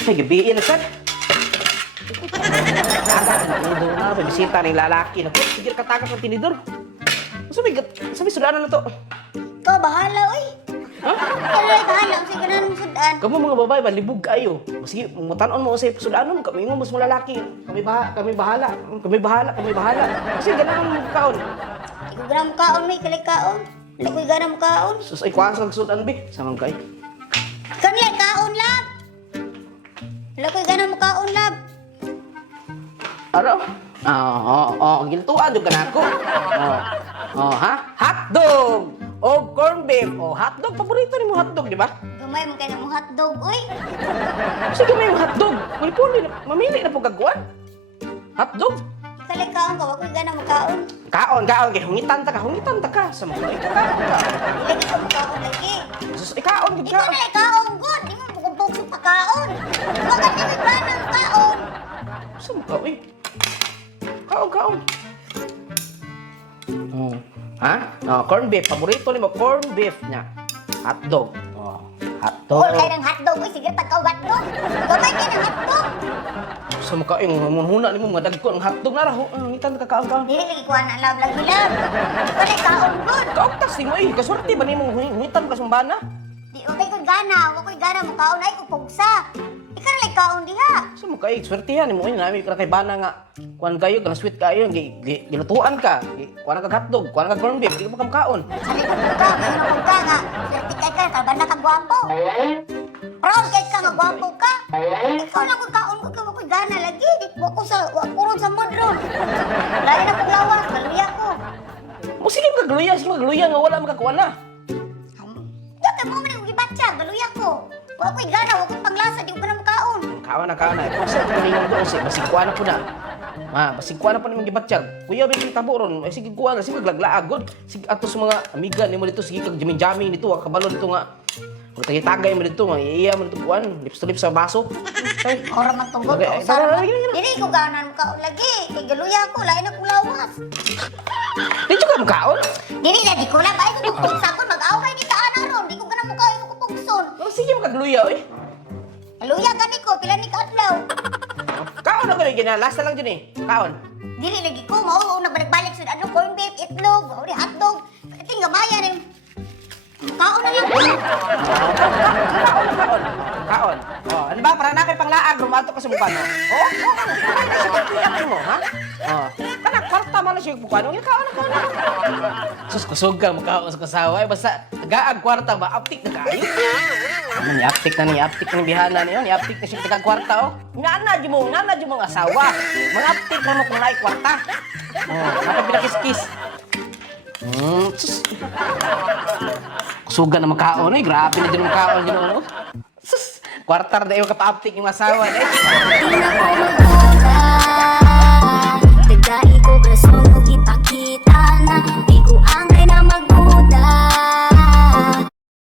Ay, gabiin na, sir. Tinidor na, may bisita ng lalaki. Naku, sige katakas ng tinidor. Sabi, sudanan na to. Ikaw, bahala, oy. Ha? Kaya bahala, kasi ganun mong sudan. Kamu mga babae, malibog kayo. Sige, mutanon mo sa sudanon. Kami mo, mas mga lalaki. Kami bahala. Kami bahala. Kasi ganun ang kaon. Ikaw ganun kaon, may kalay kaon. Lakoy ganun kaon. Sus, ay kuhaan sa sudan, be. Samang kay. Kanilay kaon, lab. Lakoy ganun kaon, lab. Ano? Gintuan yung kanako. Ha? Hotdog! O corn beef. O hotdog, paborito ni mo hotdog, di ba? Gamay mo kayo ng hotdog, oy. Sige may hotdog. Mamili na po kagkuhan. Hotdog. Kalay kaon ka, wakoy ganun kaon. Kaon. Kaya hungitan ta ka. Sa mga ito ka. Ilagi ko kaon lagi. Sus, ikaon, Ikaw kaon. na kaon, good. Di mo bukong sa kaon. Bakit di mo ganun kaon? Sa mga kaon, Kaon. Ha? Corn beef. Paborito ni mo, corn beef niya. Hotdog. Hotdog. All kayo ng hotdog, oy. Sige, tagkaw hotdog. Gamay kayo ng hotdog. Sa mga kaon, huna ni mo, madagko ng hotdog na raho. Hungitan ka kaon. Dili lagi kuha na lab lagi lab. Kalay kaon, good. Kaoktas ni mo eh. Kasorte ba ni mo hungitan ka sumbana? Di okay ko gana, wakoy gana mo kaon ay ko pugsa. Ikaw na lang kaon diha. Sa mga kaon, swertihan ni mo. Namin ka kay bana nga. Kuhan kayo, kang sweet kayo. Gilutuan ka. Kuhan ka hotdog. Kuhan ka corn beef. Hindi ka makakaon. Sali ko ka, may ka nga. Swerte kay ka, kabanda ka gwapo. Proud kay ka nga gwapo ka. Ikaw lang ko kaon ko ka wakoy gana lagi. Di ko ako sa wakuron sa modron. Lain na kong lawas, kaluya ko. Sige magluya nga wala makakuha na. Dati mo man yung gibatsa, galuya ko. Wakoy gana, wakoy panglasa, di ko na makaon. Kawan na. Kung saan ko ninong doon siya, basigkuha na po na. Basigkuha na po naman gibatsyag. Kuya, may tabo ron. Ay, sige kuha na, sige maglaglaagod. Sige ato sa mga amiga ni mo dito, sige kag jamin-jamin dito, kabalo dito nga. Kung tagay mo dito, iya mo dito kuhan, lips to lips sa baso. Ay, Ora man tungkol Okay, ko. tara, lagi. Dili ko gana makaon lagi. Kay galuya ko, lain na kong lawas. dito ka makaon. Dili na, di ko na. Bahay ko pugsa ko, mag-away ni Kaana ron. Di ko ka na makaon ko pugson. Sige magagluya, oy. Galuya gani ko, pila ni Kaadlaw. Kaon na ko rin, last na lang dyan eh. Kaon. Dili lagi ko, mao nagbalik-balik sa ano, corn beef, itlog, huli hotdog. Kating gamaya rin. Kaon na lang. Kaon. Ano ba? Para na kay panglaag, rumato ka sa mukha mo. Ano mo, ha? Kanak, kwarta mo na siya yung mukha mo. Kaon na. Sus, kusog ka, mukha sa kasawa. Basta, gaag kwarta ba? Aptik na kayo. Ni-aptik na bihana niyo. Ni-aptik na siya taga kwarta, oh. Ngana di mo ang asawa. Mga aptik na mo kung naay kwarta. Kapag pinakis-kis. Sus. Kusugan na makaon eh. Grabe na dyan makaon dyan, ano? Sus. Kwartar na yung kapaptik yung asawa. Di na ko magkuha.